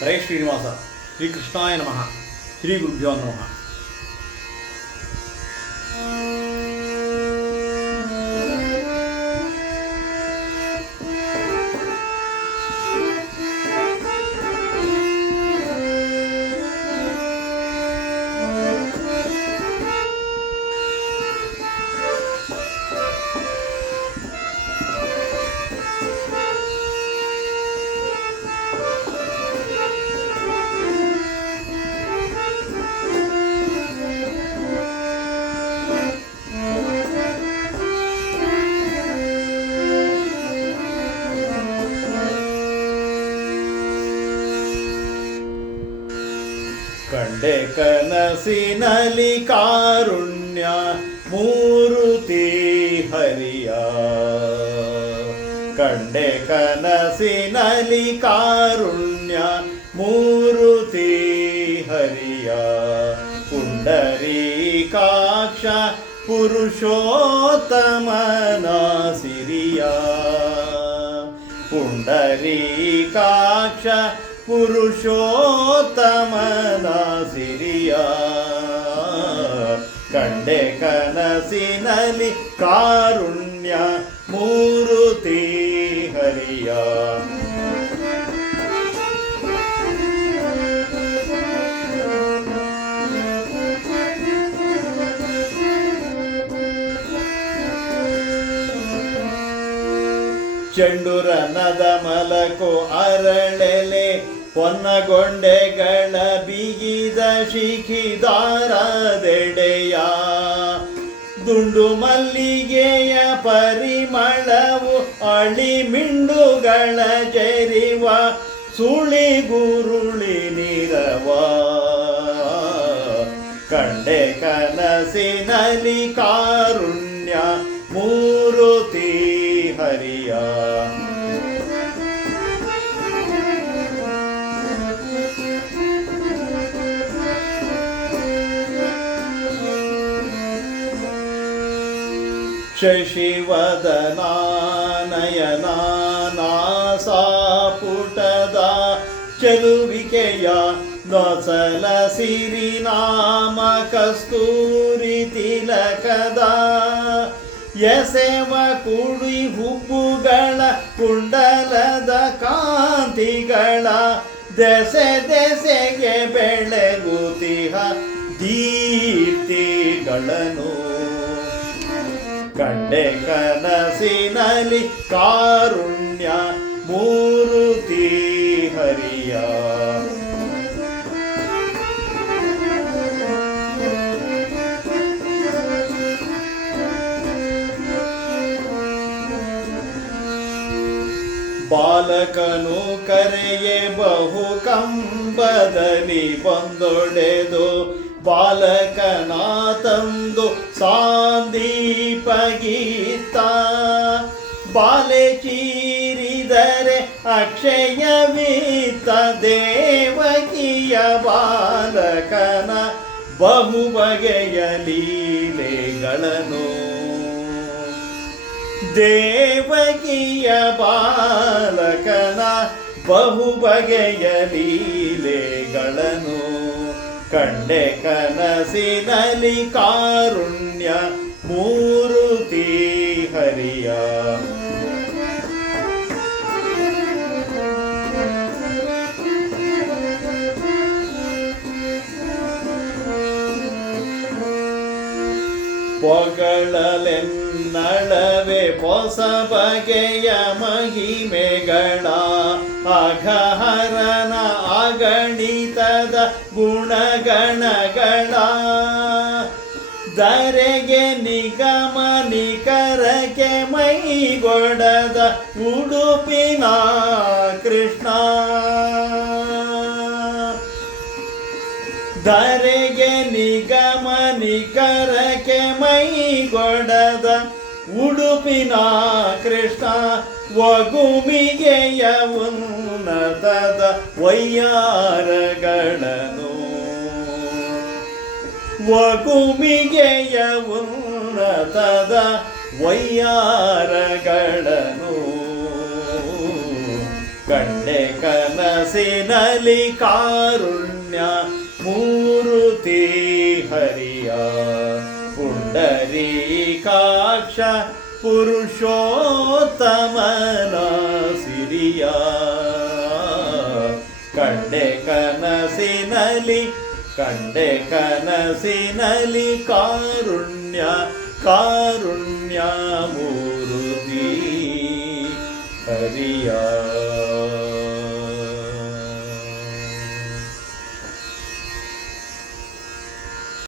ಹರೇ ಶ್ರೀನಿವಾಸ. ಶ್ರೀ ಕೃಷ್ಣಾಯ ನಮಃ. ಶ್ರೀ ಗುರುಭ್ಯೋ ನಮಃ. ಕಂಡೆ ಕನಸಿನಲಿ ಕಾರುಣ್ಯ ಮೂರುತಿ ಹರಿಯ, ಕಂಡೆ ಕನಸಿನಲಿ ಕಾರುಣ್ಯ ಮೂರುತಿ ಹರಿಯ, ಪುಂಡರೀಕಾಕ್ಷ ಪುರುಷೋತ್ತಮನ ಸಿರಿಯ, ಪುಂಡರೀಕಾಕ್ಷ ಪುರುಷೋತ್ತಮನ ಸಿರಿಯ, ಕಂಡೆ ಕನಸಿನಲಿ ಕಾರುಣ್ಯ ಮೂರುತಿ ಹರಿಯ. ಚೆಂಡುರನದ ಮಲಕೋ ಅರಳೆಲೆ ಪೊನ್ನಗೊಂಡೆಗಳ ಬಿಗಿದ ಶಿಖಿದಾರದೆಡೆಯ, ದುಂಡು ಮಲ್ಲಿಗೆಯ ಪರಿಮಳವು ಅಳಿಮಿಂಡುಗಳ ಜರಿವ ಸುಳಿಗುರುಳಿ ನಿರವ, ಕಂಡೆ ಕನಸಿನಲಿ ಕಾರುಣ್ಯ ಮೂರುತಿ ಹರಿಯ. ಶಶಿವದನಾನಯನ ನಾಸಾಪುಟದ ಚೆಲುವಿಕೆಯ ನೊಸಲ ಸಿರಿನಾಮ ಕಸ್ತೂರಿ ತಿಲಕದ, ಎಸೆವ ಕುಡಿ ಹುಬ್ಬುಗಳ ಕುಂಡಲದ ಕಾಂತಿಗಳ, ದೆಸೆ ದೆಸೆಗೆ ಬೆಳಗುತಿಹ ದೀಪ್ತಿಗಳನ್ನು, ಕಂಡೆ ಕನಸಿನಲಿ ಕಾರುಣ್ಯ ಮೂರುತಿ ಹರಿಯ. ಬಾಲಕನು ಕರೆಯೇ ಬಹು ಕಂಬದಲ್ಲಿ ಬಂದೊಡೆದು, ಬಾಲಕನ ತಂದು ಸಾಂದೀಪ ಗೀತ, ಬಾಲೆ ಚೀರಿದರೆ ಅಕ್ಷಯವೀತ, ದೇವಕಿಯ ಬಾಲಕನ ಬಹು ಬಗೆಯ ಲೀಲೆಗಳನ್ನು, ದೇವಕಿಯ ಬಾಲಕನ ಬಹು ಬಗೆಯ ಲೀಲೆಗಳನ್ನು, ಕಂಡೆ ಕನಸಿನಲಿ ಕಾರುಣ್ಯ ಮೂರುತಿ ಹರಿಯ. ಪೊಗಳಲೆನ್ನಳವೆ ಹೊಸ ಬಗೆಯ ಮಹಿಮೆಗಳ, ಅಘಹರನ ಅಗಣಿತದ ಗುಣಗಣಗಳ, ಧರೆಗೆ ನಿಗಮ ನಿಕರಕ್ಕೆ ಮೈಗೊಡದ ಉಡುಪಿನ ಕೃಷ್ಣ, ಧರೆಗೆ ನಿಗಮ ನಿಕರಕ್ಕೆ ಮೈಗೊಡದ ಉಡುಪಿನ ಕೃಷ್ಣ, ವಗುಮಿಗೆಯ ಉನ್ನತದ ವಯ್ಯಾರಗಳನ್ನು, ವಗುಮಿಗೆಯ ವಯ್ಯಾರಗಳನ್ನು ಕಂಡೆ ಕನಸಿನಲಿ ಕಾರುಣ್ಯ ಮೂರುತಿ ಹರಿಯ ಪುಂಡರೀಕಾಕ್ಷ ಪುರುಷೋತ್ತಮನ ಸಿರಿಯ ಕಂಡೆ ಕನಸಿನಲಿ ಕಾರುಣ್ಯ ಕಾರುಣ್ಯ ಮೂರುತಿ ಹರಿಯ